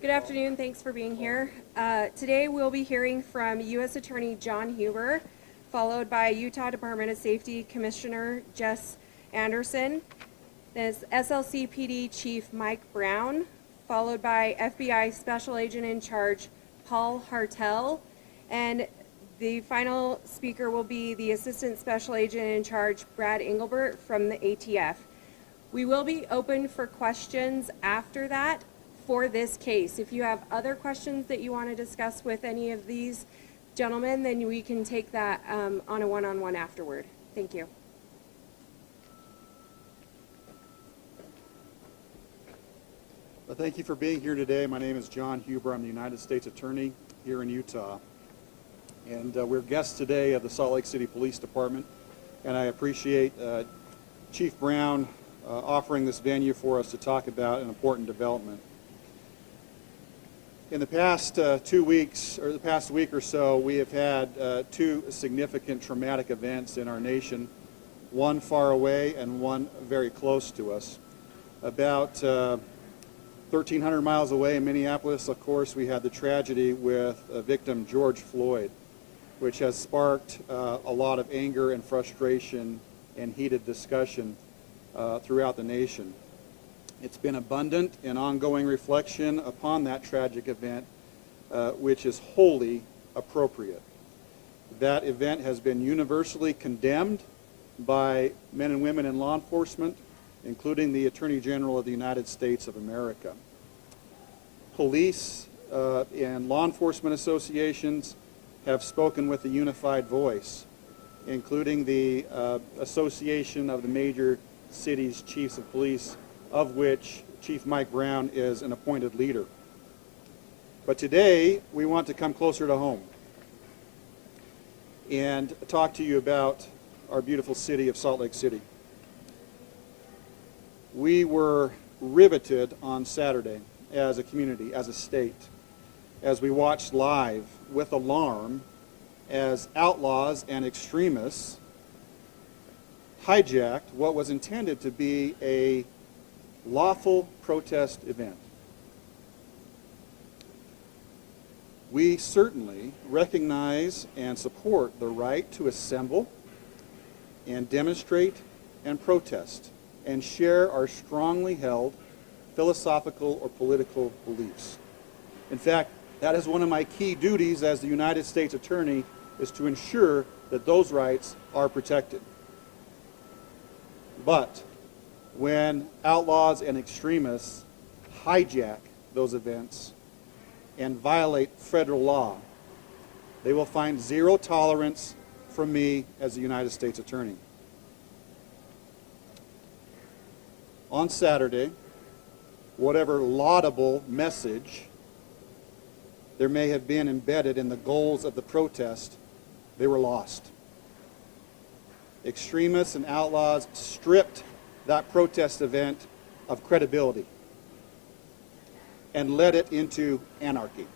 Good afternoon. Thanks for being here. Today we'll be hearing from U.S. Attorney John Huber, followed by Utah Department of Safety Commissioner Jess Anderson, then SLCPD Chief Mike Brown, followed by FBI Special Agent in Charge Paul Hartel, and the final speaker will be the Assistant Special Agent in Charge Brad Engelbert from the ATF. We will be open for questions after that for this case. If you have other questions that you want to discuss with any of these gentlemen, then we can take that on a one-on-one afterward. Thank you. Well, thank you for being here today. My name is John Huber. I'm the United States Attorney here in Utah. And we're guests today of the Salt Lake City Police Department. And I appreciate Chief Brown offering this venue for us to talk about an important development. In the past 2 weeks, or the past week or so, we have had two significant traumatic events in our nation, one far away and one very close to us. About 1,300 miles away in Minneapolis, of course, we had the tragedy with victim George Floyd, which has sparked a lot of anger and frustration and heated discussion throughout the nation. It's been abundant and ongoing reflection upon that tragic event, which is wholly appropriate. That event has been universally condemned by men and women in law enforcement, including the Attorney General of the United States of America. Police and law enforcement associations have spoken with a unified voice, including the Association of the Major Cities Chiefs of Police, of which Chief Mike Brown is an appointed leader. But today, we want to come closer to home and talk to you about our beautiful city of Salt Lake City. We were riveted on Saturday as a community, as a state, as we watched live with alarm as outlaws and extremists hijacked what was intended to be a lawful protest event. We certainly recognize and support the right to assemble and demonstrate and protest and share our strongly held philosophical or political beliefs. In fact, that is one of my key duties as the United States Attorney, is to ensure that those rights are protected. But when outlaws and extremists hijack those events and violate federal law, they will find zero tolerance from me as the United States Attorney. On Saturday, whatever laudable message there may have been embedded in the goals of the protest, they were lost. Extremists and outlaws stripped that protest event of credibility and led it into anarchy.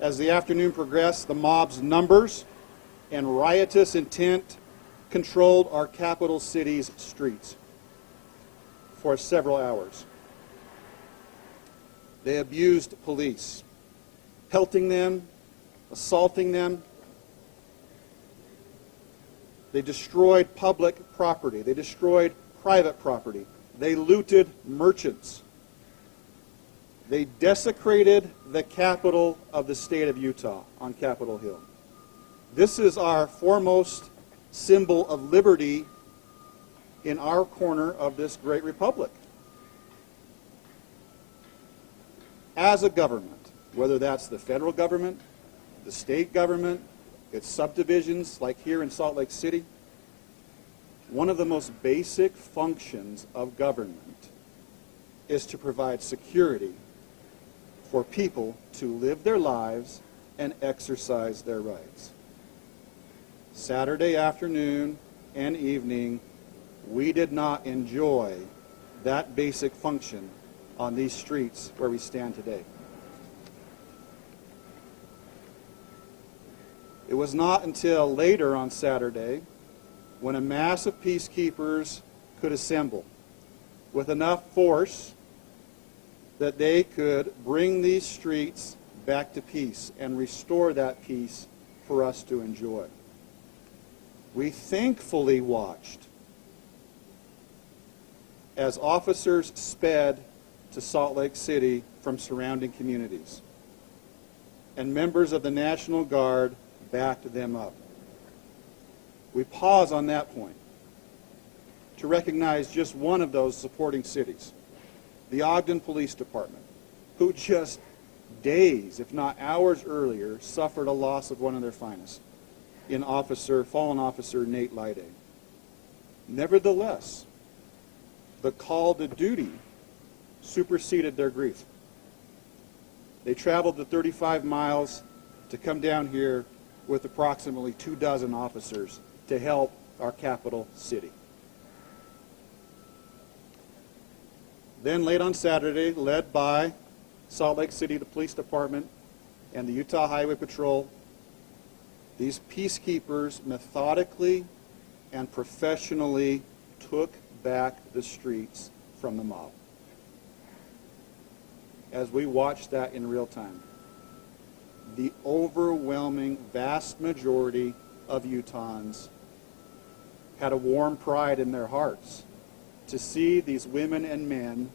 As the afternoon progressed, the mob's numbers and riotous intent controlled our capital city's streets for several hours. They abused police, pelting them, assaulting them. They destroyed public property. They destroyed private property. They looted merchants. They desecrated the capital of the state of Utah on Capitol Hill. This is our foremost symbol of liberty in our corner of this great republic. As a government, whether that's the federal government, the state government, its subdivisions like here in Salt Lake City, one of the most basic functions of government is to provide security for people to live their lives and exercise their rights. Saturday afternoon and evening, we did not enjoy that basic function on these streets where we stand today. It was not until later on Saturday, when a mass of peacekeepers could assemble, with enough force that they could bring these streets back to peace and restore that peace for us to enjoy. We thankfully watched as officers sped to Salt Lake City from surrounding communities, and members of the National Guard backed them up. We pause on that point to recognize just one of those supporting cities, the Ogden Police Department, who just days, if not hours earlier, suffered a loss of one of their finest in fallen officer Nate Lyday. Nevertheless, the call to duty superseded their grief. They traveled the 35 miles to come down here with approximately 24 officers to help our capital city. Then late on Saturday, led by Salt Lake City, the police department, and the Utah Highway Patrol, these peacekeepers methodically and professionally took back the streets from the mob. As we watched that in real time, the overwhelming vast majority of Utahns had a warm pride in their hearts to see these women and men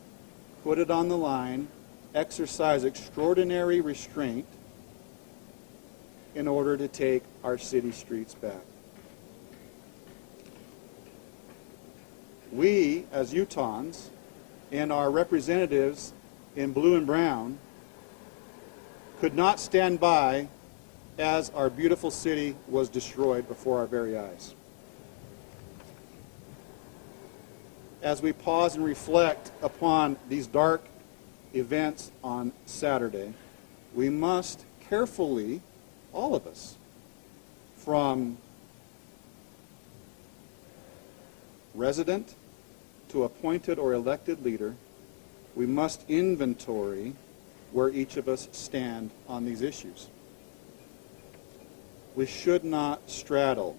put it on the line, exercise extraordinary restraint in order to take our city streets back. We, as Utahns, and our representatives in blue and brown, could not stand by as our beautiful city was destroyed before our very eyes. As we pause and reflect upon these dark events on Saturday, we must carefully, all of us, from resident to appointed or elected leader, we must inventory where each of us stand on these issues. We should not straddle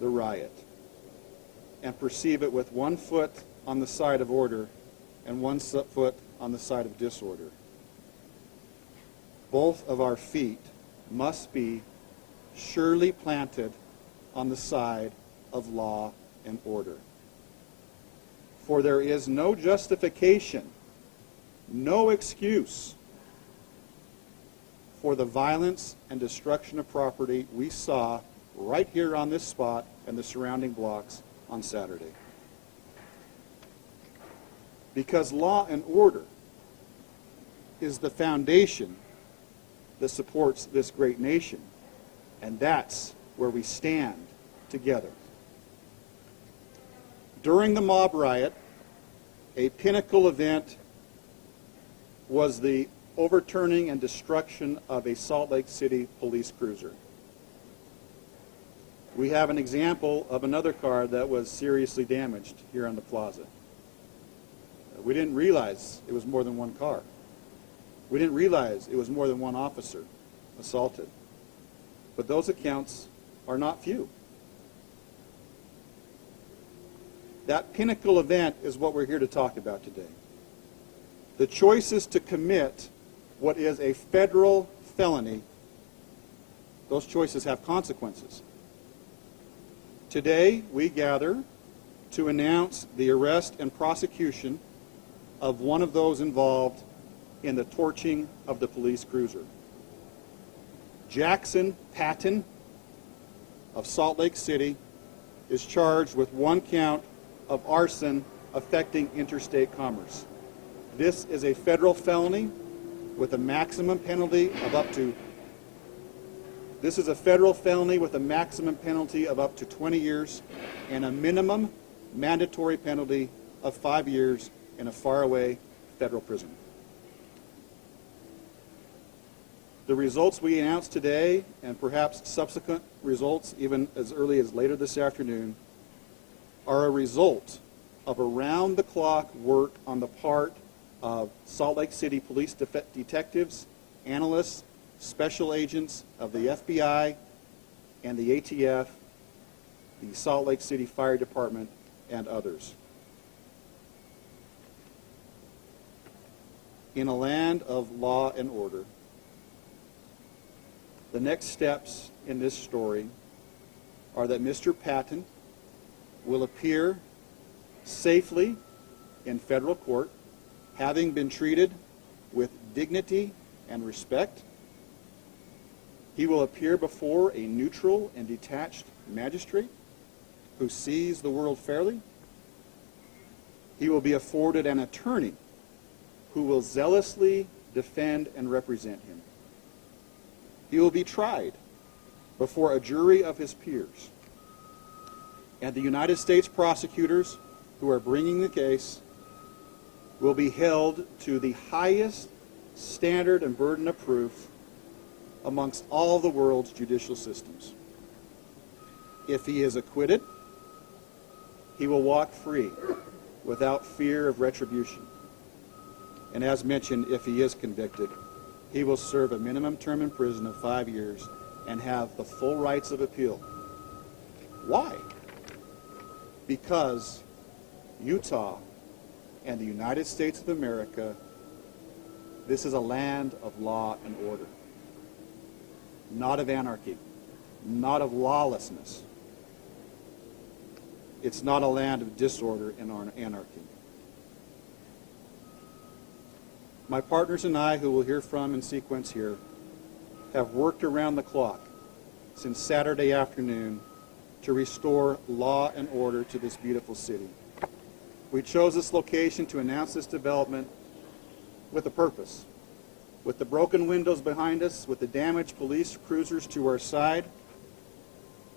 the riot and perceive it with one foot on the side of order and one foot on the side of disorder. Both of our feet must be surely planted on the side of law and order. For there is no justification, no excuse for the violence and destruction of property we saw right here on this spot and the surrounding blocks on Saturday. Because law and order is the foundation that supports this great nation, and that's where we stand together. During the mob riot, a pinnacle event was the overturning and destruction of a Salt Lake City police cruiser. We have an example of another car that was seriously damaged here on the plaza. We didn't realize it was more than one car. We didn't realize it was more than one officer assaulted. But those accounts are not few. That pinnacle event is what we're here to talk about today. The choices to commit what is a federal felony, those choices have consequences. Today, we gather to announce the arrest and prosecution of one of those involved in the torching of the police cruiser. Jackson Patton of Salt Lake City is charged with one count of arson affecting interstate commerce. This is a federal felony with a maximum penalty of up to 20 years and a minimum mandatory penalty of 5 years in a faraway federal prison. The results we announced today, and perhaps subsequent results even as early as later this afternoon, are a result of around-the-clock work on the part of Salt Lake City police detectives, analysts, special agents of the FBI and the ATF, the Salt Lake City Fire Department, and others. in a land of law and order. The next steps in this story are that Mr. Patton will appear safely in federal court, having been treated with dignity and respect. He will appear before a neutral and detached magistrate who sees the world fairly. He will be afforded an attorney who will zealously defend and represent him. He will be tried before a jury of his peers. And the United States prosecutors who are bringing the case will be held to the highest standard and burden of proof amongst all the world's judicial systems. If he is acquitted, he will walk free without fear of retribution. And as mentioned, if he is convicted, he will serve a minimum term in prison of 5 years and have the full rights of appeal. Why? Because Utah and the United States of America, this is a land of law and order, not of anarchy, not of lawlessness. It's not a land of disorder and anarchy. My partners and I, who we'll hear from in sequence here, have worked around the clock since Saturday afternoon to restore law and order to this beautiful city. We chose this location to announce this development with a purpose. With the broken windows behind us, with the damaged police cruisers to our side,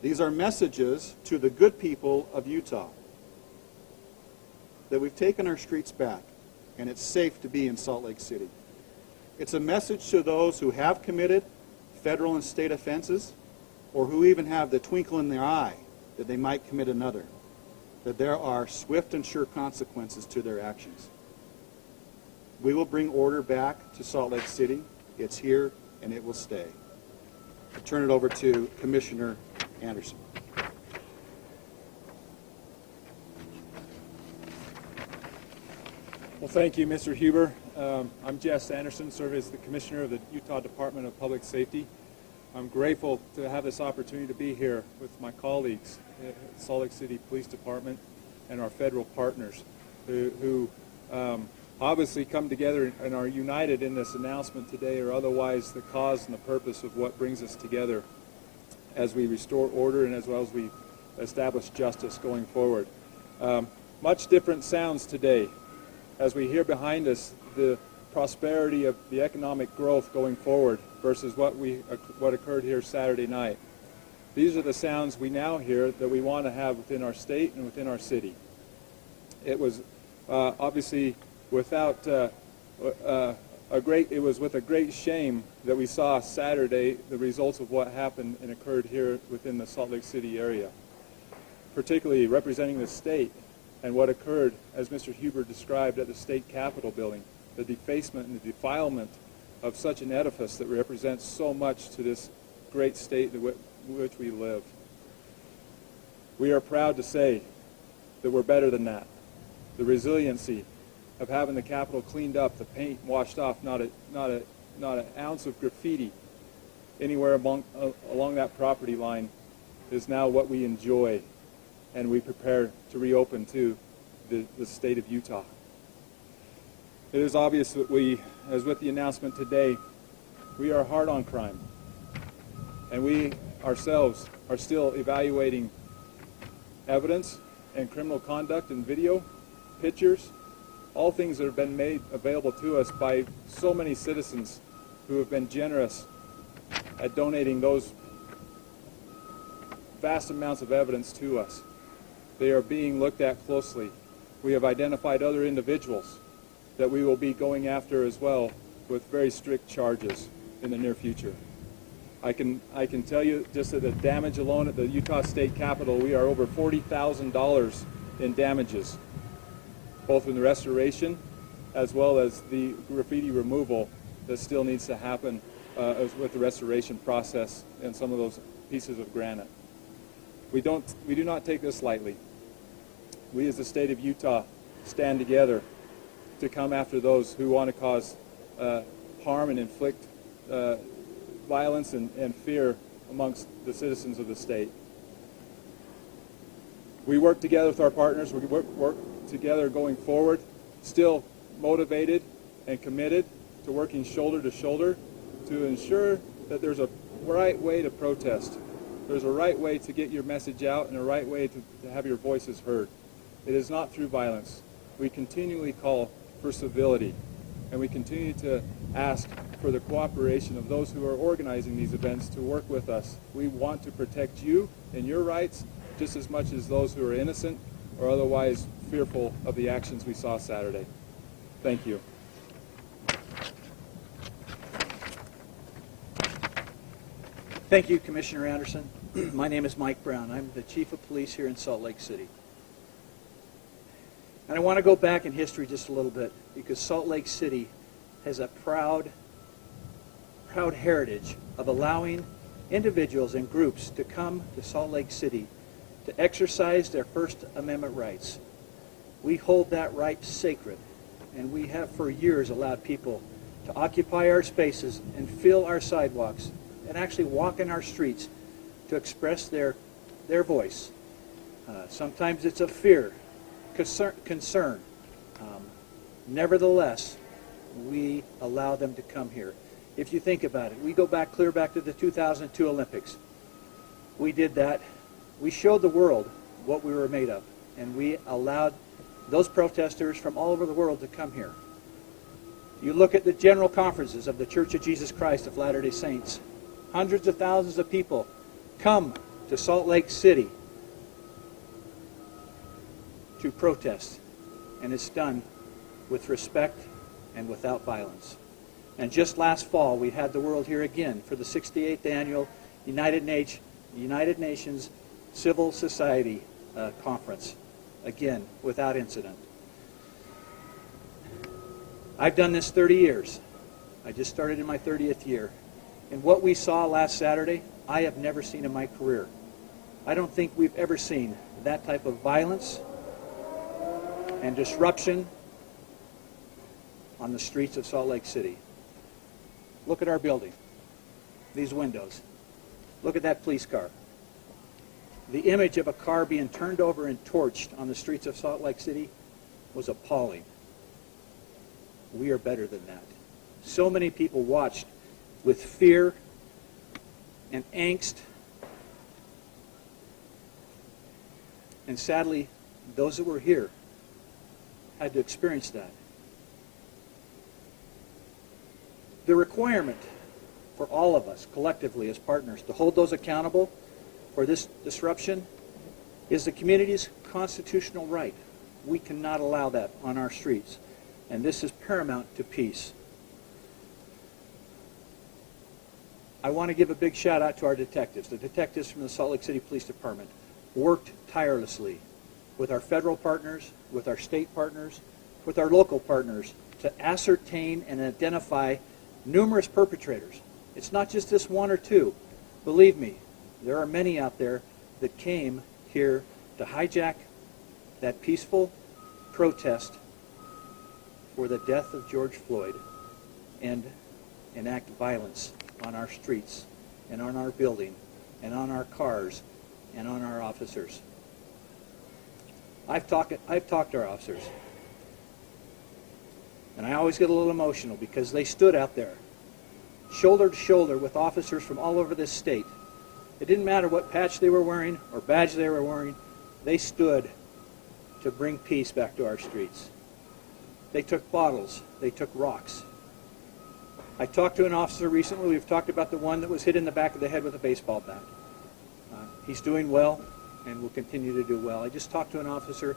these are messages to the good people of Utah that we've taken our streets back and it's safe to be in Salt Lake City. It's a message to those who have committed federal and state offenses or who even have the twinkle in their eye that they might commit another, that there are swift and sure consequences to their actions. We will bring order back to Salt Lake City. It's here and it will stay. I turn it over to Commissioner Anderson. Well, thank you, Mr. Huber. I'm Jess Anderson, serve as the Commissioner of the Utah Department of Public Safety. I'm grateful to have this opportunity to be here with my colleagues at Salt Lake City Police Department and our federal partners who obviously come together and are united in this announcement today, or otherwise the cause and the purpose of what brings us together as we restore order and as well as we establish justice going forward. Much different sounds today as we hear behind us the prosperity of the economic growth going forward versus what occurred here Saturday night. These are the sounds we now hear that we want to have within our state and within our city. It was obviously without it was with a great shame that we saw Saturday the results of what happened and occurred here within the Salt Lake City area, particularly representing the state and what occurred, as Mr. Huber described, at the state capitol building, the defacement and the defilement of such an edifice that represents so much to this great state in which we live. We are proud to say that we're better than that. The resiliency of having the Capitol cleaned up, the paint washed off, not an ounce of graffiti anywhere along that property line is now what we enjoy, and we prepare to reopen to the state of Utah. It is obvious that we, as with the announcement today, we are hard on crime, and we ourselves are still evaluating evidence and criminal conduct and video, pictures, all things that have been made available to us by so many citizens who have been generous at donating those vast amounts of evidence to us. They are being looked at closely. We have identified other individuals that we will be going after as well with very strict charges in the near future. I can tell you just that the damage alone at the Utah State Capitol, we are over $40,000 in damages, both in the restoration as well as the graffiti removal that still needs to happen with the restoration process and some of those pieces of granite. We do not take this lightly. We as the state of Utah stand together to come after those who want to cause harm and inflict violence and fear amongst the citizens of the state. We work together with our partners. We work together going forward, still motivated and committed to working shoulder to shoulder to ensure that there's a right way to protest. There's a right way to get your message out and a right way to have your voices heard. It is not through violence. We continually call for civility, and we continue to ask for the cooperation of those who are organizing these events to work with us. We want to protect you and your rights just as much as those who are innocent or otherwise fearful of the actions we saw Saturday. Thank you. Thank you, Commissioner Anderson. My name is Mike Brown. I'm the Chief of Police here in Salt Lake City. And I want to go back in history just a little bit because Salt Lake City has a proud heritage of allowing individuals and groups to come to Salt Lake City to exercise their First Amendment rights. We hold that right sacred, and we have for years allowed people to occupy our spaces and fill our sidewalks and actually walk in our streets to express their voice. Sometimes it's of fear, concern. Nevertheless, we allow them to come here. If you think about it, we go back clear back to the 2002 Olympics. We did that. We showed the world what we were made of, and we allowed those protesters from all over the world to come here. You look at the general conferences of the Church of Jesus Christ of Latter-day Saints. Hundreds of thousands of people come to Salt Lake City to protest, and it's done with respect and without violence. And just last fall, we had the world here again for the 68th Annual United Nations Civil Society Conference, again, without incident. I've done this 30 years. I just started in my 30th year. And what we saw last Saturday, I have never seen in my career. I don't think we've ever seen that type of violence and disruption on the streets of Salt Lake City. Look at our building, these windows. Look at that police car. The image of a car being turned over and torched on the streets of Salt Lake City was appalling. We are better than that. So many people watched with fear and angst. And sadly, those that were here had to experience that. The requirement for all of us collectively as partners to hold those accountable for this disruption is the community's constitutional right. We cannot allow that on our streets, and this is paramount to peace. I want to give a big shout out to our detectives. The detectives from the Salt Lake City Police Department worked tirelessly with our federal partners, with our state partners, with our local partners to ascertain and identify numerous perpetrators. It's not just this one or two. Believe me, there are many out there that came here to hijack that peaceful protest for the death of George Floyd and enact violence on our streets and on our building and on our cars and on our officers. I've talked to our officers, and I always get a little emotional because they stood out there shoulder to shoulder with officers from all over this state. It didn't matter what patch they were wearing or badge they were wearing. They stood to bring peace back to our streets. They took bottles. They took rocks. I talked to an officer recently. We've talked about the one that was hit in the back of the head with a baseball bat. He's doing well and will continue to do well. I just talked to an officer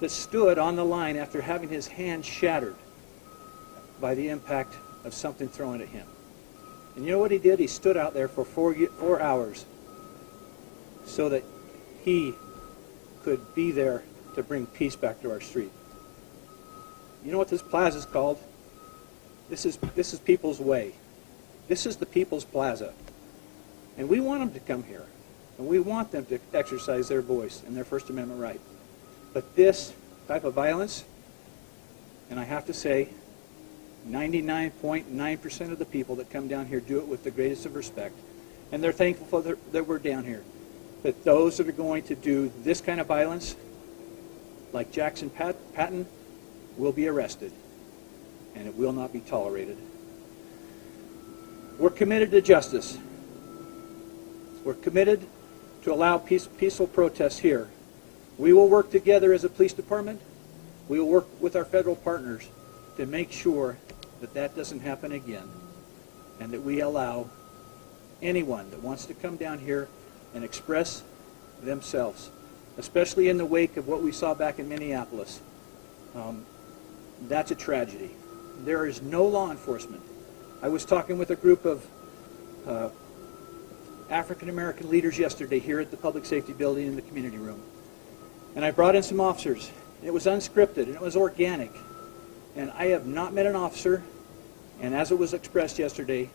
that stood on the line after having his hand shattered by the impact of something thrown at him. And you know what he did? He stood out there for 4 hours so that he could be there to bring peace back to our street. You know what this plaza is called? This is People's Way. This is the People's Plaza. And we want them to come here. And we want them to exercise their voice and their First Amendment right. But this type of violence, And I have to say, 99.9% of the people that come down here do it with the greatest of respect. And they're thankful that we're down here. But those that are going to do this kind of violence, like Jackson Patton, will be arrested. And it will not be tolerated. We're committed to justice. We're committed to allow peaceful protests here. We will work together as a police department. We will work with our federal partners to make sure that that doesn't happen again, and that we allow anyone that wants to come down here and express themselves, especially in the wake of what we saw back in Minneapolis. That's a tragedy. There is no law enforcement. I was talking with a group of African-American leaders yesterday here at the Public Safety Building in the community room. And I brought in some officers. It was unscripted and it was organic. And I have not met an officer, and as it was expressed yesterday,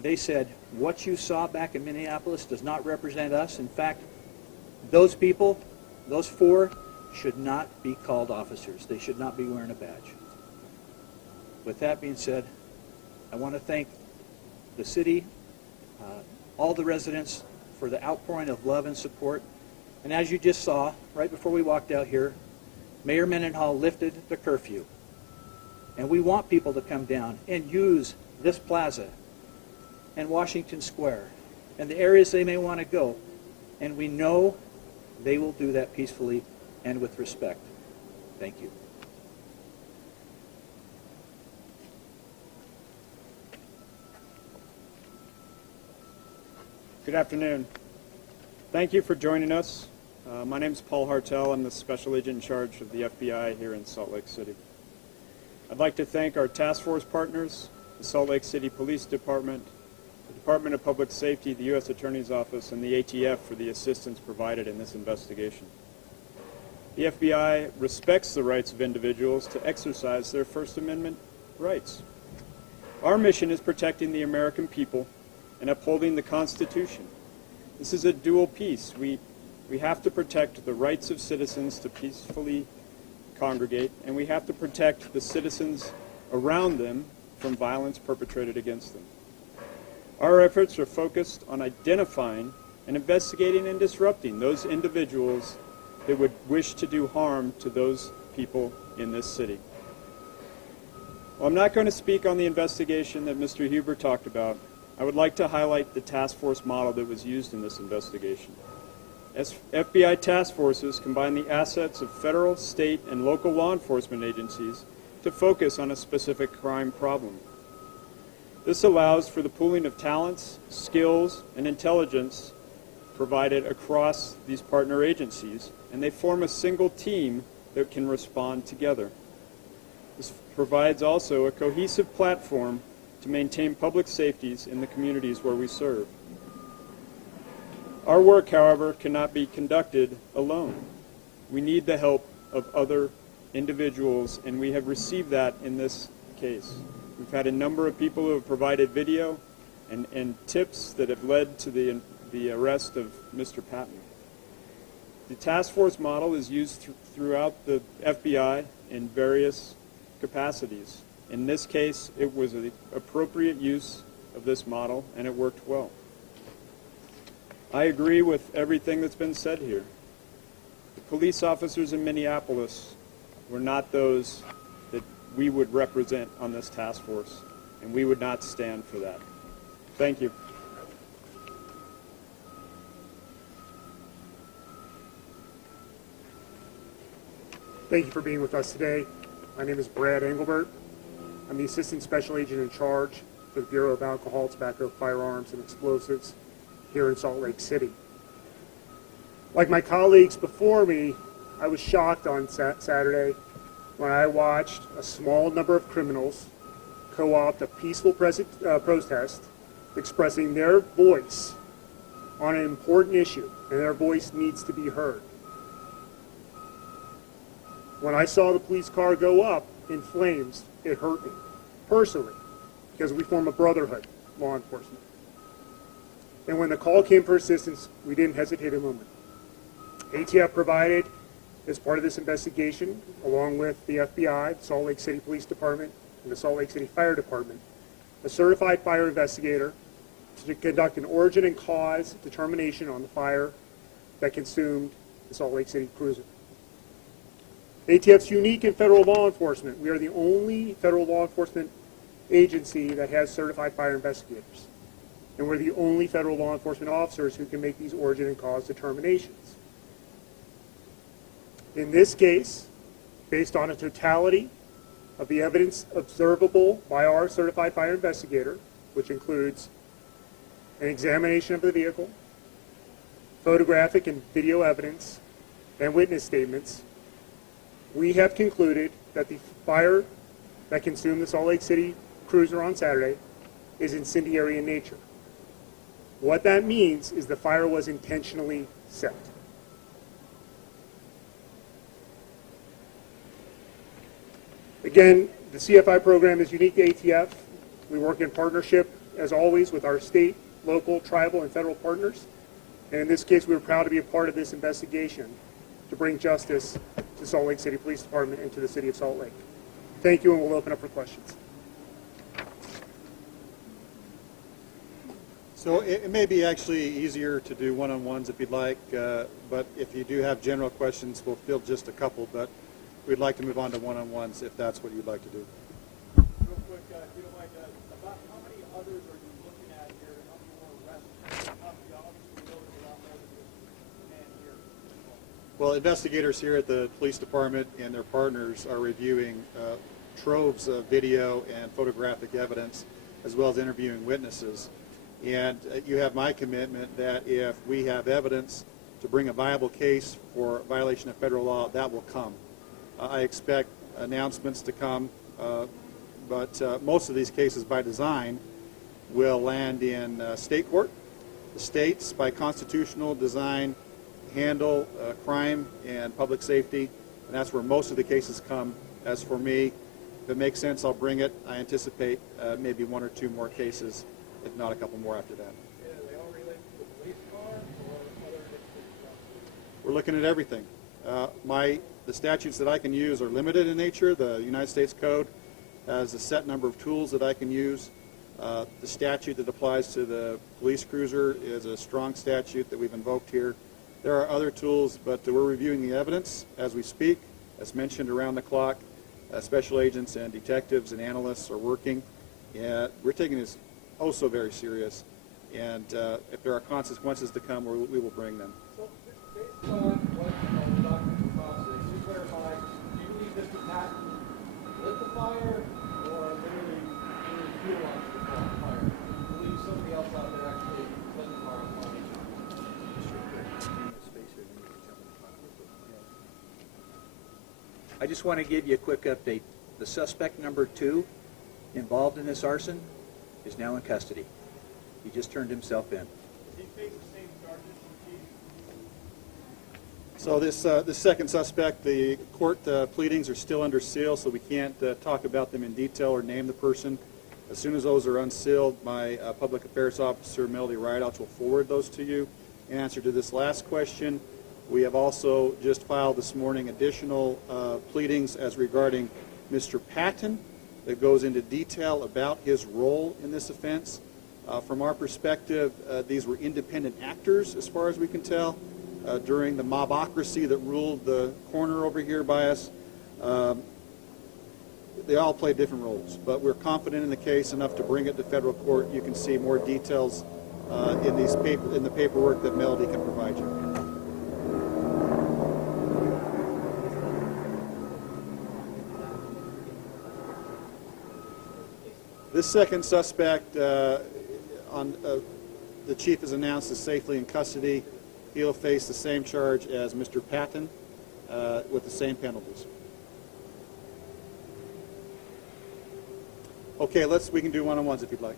they said, what you saw back in Minneapolis does not represent us. In fact, those people, those four, should not be called officers. They should not be wearing a badge. With that being said, I want to thank the city, all the residents, for the outpouring of love and support. And as you just saw, right before we walked out here, Mayor Mendenhall lifted the curfew. And we want people to come down and use this plaza and Washington Square and the areas they may want to go. And we know they will do that peacefully and with respect. Thank you. Good afternoon. Thank you for joining us. My name is Paul Hartel. I'm the Special Agent in charge of the FBI here in Salt Lake City. I'd like to thank our task force partners, the Salt Lake City Police Department, the Department of Public Safety, the U.S. Attorney's Office, and the ATF for the assistance provided in this investigation. The FBI respects the rights of individuals to exercise their First Amendment rights. Our mission is protecting the American people and upholding the Constitution. This is a dual piece. We have to protect the rights of citizens to peacefully congregate, and we have to protect the citizens around them from violence perpetrated against them. Our efforts are focused on identifying and investigating and disrupting those individuals that would wish to do harm to those people in this city. Well, I'm not going to speak on the investigation that Mr. Huber talked about. I would like to highlight the task force model that was used in this investigation. As FBI task forces combine the assets of federal, state, and local law enforcement agencies to focus on a specific crime problem. This allows for the pooling of talents, skills, and intelligence provided across these partner agencies, and they form a single team that can respond together. This provides also a cohesive platform to maintain public safety in the communities where we serve. Our work, however, cannot be conducted alone. We need the help of other individuals, and we have received that in this case. We've had a number of people who have provided video and tips that have led to the arrest of Mr. Patton. The task force model is used throughout the FBI in various capacities. In this case, it was an appropriate use of this model, and it worked well. I agree with everything that's been said here. The police officers in Minneapolis were not those that we would represent on this task force, and we would not stand for that. Thank you. Thank you for being with us today. My name is Brad Engelbert. I'm the Assistant Special Agent in charge for the Bureau of Alcohol, Tobacco, Firearms, and Explosives here in Salt Lake City. Like my colleagues before me, I was shocked on Saturday when I watched a small number of criminals co-opt a peaceful protest expressing their voice on an important issue, and their voice needs to be heard. When I saw the police car go up in flames, it hurt me personally, because we form a brotherhood, law enforcement. And when the call came for assistance, we didn't hesitate a moment. ATF provided As part of this investigation, along with the FBI, the Salt Lake City Police Department, and the Salt Lake City Fire Department, a certified fire investigator to conduct an origin and cause determination on the fire that consumed the Salt Lake City cruiser. ATF's unique in federal law enforcement. We are the only federal law enforcement agency that has certified fire investigators. And we're the only federal law enforcement officers who can make these origin and cause determinations. In this case, based on a totality of the evidence observable by our certified fire investigator, which includes an examination of the vehicle, photographic and video evidence, and witness statements, we have concluded that the fire that consumed the Salt Lake City cruiser on Saturday is incendiary in nature. What that means is the fire was intentionally set. Again, the CFI program is unique to ATF. We work in partnership, as always, with our state, local, tribal, and federal partners. And in this case, we were proud to be a part of this investigation to bring justice to Salt Lake City Police Department and to the City of Salt Lake. Thank you, and we'll open up for questions. So it may be actually easier to do one-on-ones if you'd like, but if you do have general questions, we'll field just a couple, but we'd like to move on to one-on-ones if that's what you'd like to do. Real quick, if you don't mind, about how many others are you looking at here? How many more arrests? Obviously, know there's a lot more than just man here. Well, investigators here at the police department and their partners are reviewing troves of video and photographic evidence, as well as interviewing witnesses. And you have my commitment that if we have evidence to bring a viable case for violation of federal law, that will come. I expect announcements to come, but most of these cases by design will land in state court. The states, by constitutional design, handle crime and public safety, and that's where most of the cases come. As for me, if it makes sense, I'll bring it. I anticipate maybe one or two more cases, if not a couple more after that. Yeah, they all relate to the police car or other issues? We're looking at everything. The statutes that I can use are limited in nature. The United States Code has a set number of tools that I can use. The statute that applies to the police cruiser is a strong statute that we've invoked here. There are other tools, but we're reviewing the evidence as we speak. As mentioned, around the clock, special agents and detectives and analysts are working. We're taking this oh so very serious, and if there are consequences to come, we will bring them. So, based on what the documents are processing, to clarify, do you believe Mr. Patton lit the fire or literally fuelized the fire? Do you believe somebody else out there actually lit the fire on the I just want to give you a quick update. The suspect number 2 involved in this arson is now in custody. He just turned himself in. So this second suspect, the court pleadings are still under seal, so we can't talk about them in detail or name the person. As soon as those are unsealed, my public affairs officer, Melody Rideouts, will forward those to you. In answer to this last question, we have also just filed this morning additional pleadings as regarding Mr. Patton that goes into detail about his role in this offense. From our perspective, these were independent actors, as far as we can tell, during the mobocracy that ruled the corner over here by us. They all played different roles, but we're confident in the case enough to bring it to federal court. You can see more details in the paperwork that Melody can provide you. This second suspect, the chief has announced, is safely in custody. He'll face the same charge as Mr. Patton with the same penalties. Okay, we can do one-on-ones if you'd like.